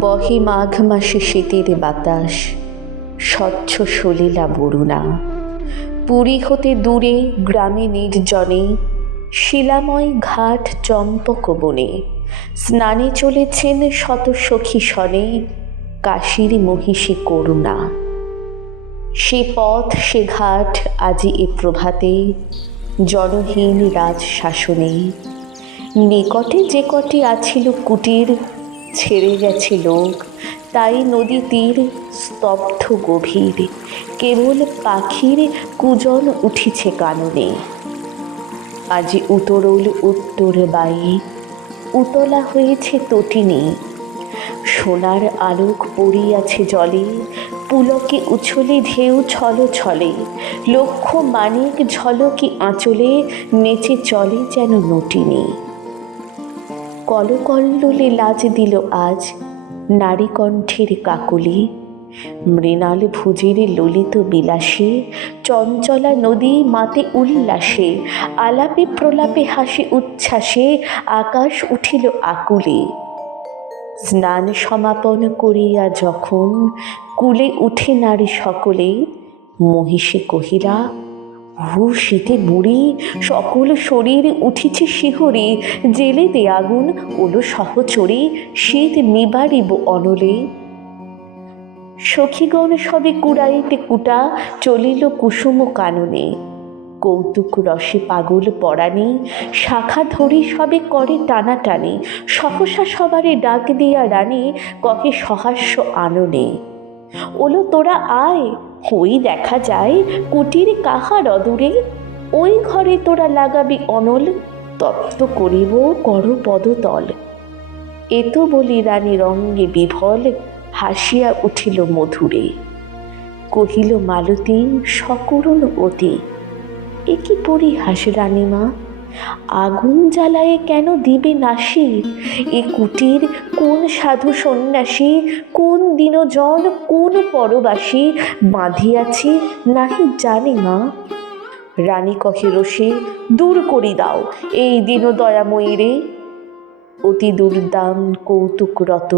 বহে মাঘ মাসে শীতের বাতাস, স্বচ্ছ সলিলা বরুণা। পুরী হতে দূরে, গ্রামে নির্জনে, শিলাময় ঘাট চম্পক বনে। স্নানে চলেছেন শত সখী সনে, কাশীর মহিষী করুণা। সে পথ, সে ঘাট আজি এ প্রভাতে, জনহীন রাজ শাসনে নিকটে যে কটি আছিল কুটির, ছেড়ে গেছে লোক, তাই নদী তীর স্তব্ধ গভীর। কেবল পাখির কুজন উঠিছে কাননে। আজি উতরল উত্তর বাই উতলা হয়েছে তটিনী। সোনার আলোক পড়িয়াছে জলে পুলকে উছলে ঢেউ ছল ছলে লক্ষ মানিক ঝলকি আঁচলে, নেচে চলে যেন নটিনী। কলকল্লোলে লাজ দিল আজ নারী কণ্ঠের কাকলি, মৃণাল ভুজের ললিত বিলাসে, চঞ্চলা নদী মাতে উল্লাসে, আলাপে প্রলাপে হাসি উচ্ছ্বাসে, আকাশ উঠিল আকুলে। স্নান সমাপন করিয়া যখন কুলে উঠে নারী সকলে, মহিষী কহিলা, হু, শীতে বুড়ি, সকল শরীর উঠিছে শিহরে, জেলে দে আগুন, ওলো সহচরে, শীত নিবারিব অনলে। সখীগণ সবে কুড়াইতে কুটা, চলিল কুসুম কাননে। কৌতুক রসে পাগল পড়ানি শাখা ধরি সবে করে টানাটানি সহসা সবারে ডাক দিয়া রানী, কহে সহাস্য আননে। ওলো তোরা আয়, হই দেখা যায়, কুটির কাহার অদূরে, ওই ঘরে তোরা লাগাবি অনল তত্ত্ব করিব কর পদতল। এত বলি রানী রঙ্গে বিভল, হাসিয়া উঠিল মধুরে। কহিল, মালতী, সকরুণ অতি এ কি পরিহাস রানীমা আগুন জ্বালায়ে কেন দিবে নাসি এ কুটির কোন সাধু সন্ন্যাসী? কোন দিনজন, কোন পরবাসী বাঁধিয়াছে নাহি জানে মা? রানী কহে, রসে, দূর করি দাও এই দিন দয়াময়ী রে। অতি দুর্দাম কৌতুকরত,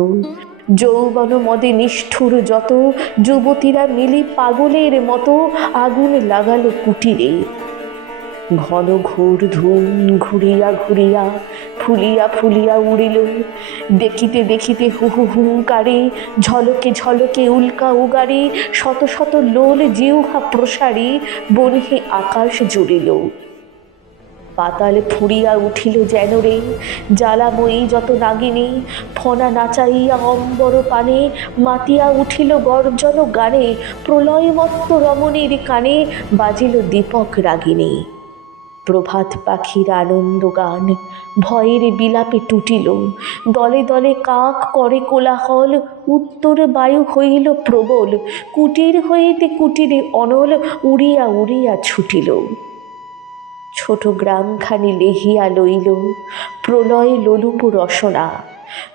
যৌবন মদে নিষ্ঠুর যত, যুবতীরা মিলি পাগলের মতো আগুন লাগালো কুটিরে। ঘন ঘোর ধুম ঘুরিয়া ঘুরিয়া, ফুলিয়া ফুলিয়া উড়িল। দেখিতে দেখিতে হু হু হুঙ্কারে, ঝলকে ঝলকে উল্কা উগারে, শত শত লোল জিউহা প্রসারী, বনহে আকাশ জুড়িল। পাতাল ফুরিয়া উঠিল যেন রে, জ্বালাময়ী যত নাগিনী, ফনা নাচাইয়া অম্বর পানে, মাতিয়া উঠিল গর্জন গানে, প্রলয়মত্ত রমণীর কানে, বাজিল দীপক রাগিনী। প্রভাত পাখির আনন্দ গান। ভয়ের বিলাপে টুটিল। দলে দলে কাক করে কোলাহল। উত্তর বায়ু হইল প্রবল। কুটির হইতে কুটিরে অনল উড়িয়া উড়িয়া ছুটিল। ছোট গ্রামখানি লেহিয়া লইল। প্রলয় লোলুপ রসনা।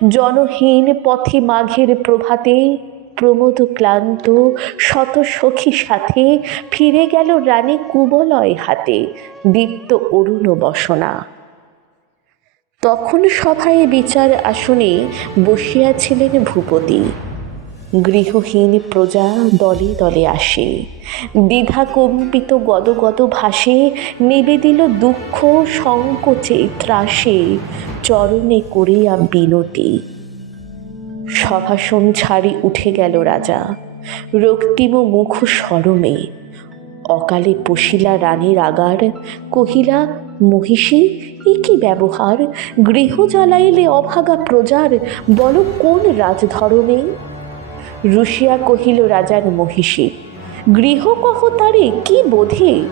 জনহীন পথে মাঘের প্রভাতে প্রমোদ ক্লান্ত, শত সখী সাথে ফিরে গেল রানী কুবলয় হাতে, দীপ্ত অরুণ বসনা। তখন সভায় বিচার আসনে বসিয়াছিলেন ভূপতি। গৃহহীন প্রজা দলে দলে আসে। দ্বিধা কম্পিত গদগদ ভাসে নিবেদিল দুঃখ, সংকোচে ত্রাসে, চরণে করিয়া বিনতি। সভাসন ছাড়ি উঠে গেল রাজা। রক্তিম মুখ সরমে। অকালে পশিলা রানীর আগার কহিলা, মহিষী, এ কি ব্যবহার? গৃহ জ্বালাইলে অভাগা প্রজার, বলো কোন রাজধরনে রুশিয়া কহিল, রাজার মহিষী, গৃহ কহ তারে কি বোধে?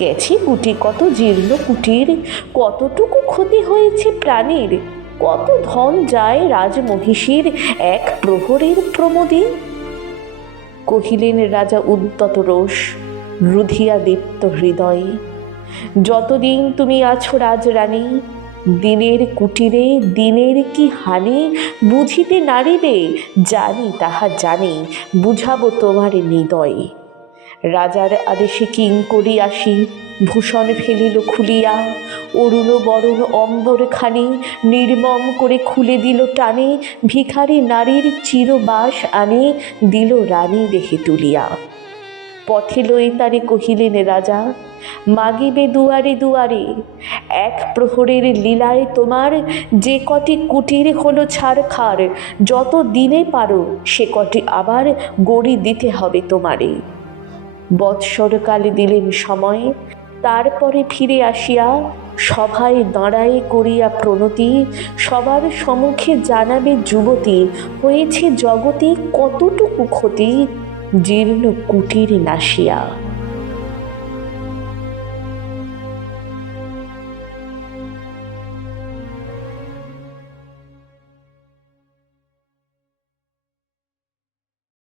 গেছে গুটি কত জীর্ণ কুটির, কতটুকু ক্ষতি হয়েছে প্রাণীর? কত ধন যায় রাজমহিষীর এক প্রহরের প্রমোদে? কহিলেন রাজা উদ্যত রোষ, রুধিয়া দীপ্ত হৃদয়ে, যতদিন তুমি আছো রাজরানী, দিনের কুটিরে, দিনের কি হানি, বুঝিতে নারিবে, জানি তাহা জানি, বুঝাবো তোমার হৃদয়ে। রাজার আদেশে কিং করি আসি ভূষণ ফেলিল খুলিয়া অরুণ বরণ অম্বরখানি নির্মম করে খুলে দিল টানে, ভিখারি নারীর চিরবাস আনে দিল রানী দেহে তুলিয়া। পথে লই তারে কহিলেন রাজা, মাগিবে দুয়ারে দুয়ারে, এক প্রহরের লীলায় তোমার যে কটি কুটির হলো ছাড়খার যত দিনে পারো সে কটি আবার গড়ি দিতে হবে তোমারে। বৎসরকালে দিলেন সময় তারপরে ফিরে আসিয়া সভায় দাঁড়ায় করিয়া প্রণতি, সবার সম্মুখে জানাবে যুবতী, হয়েছে জগতে কতটুকু ক্ষতি? জীর্ণ কুটির নাসিয়া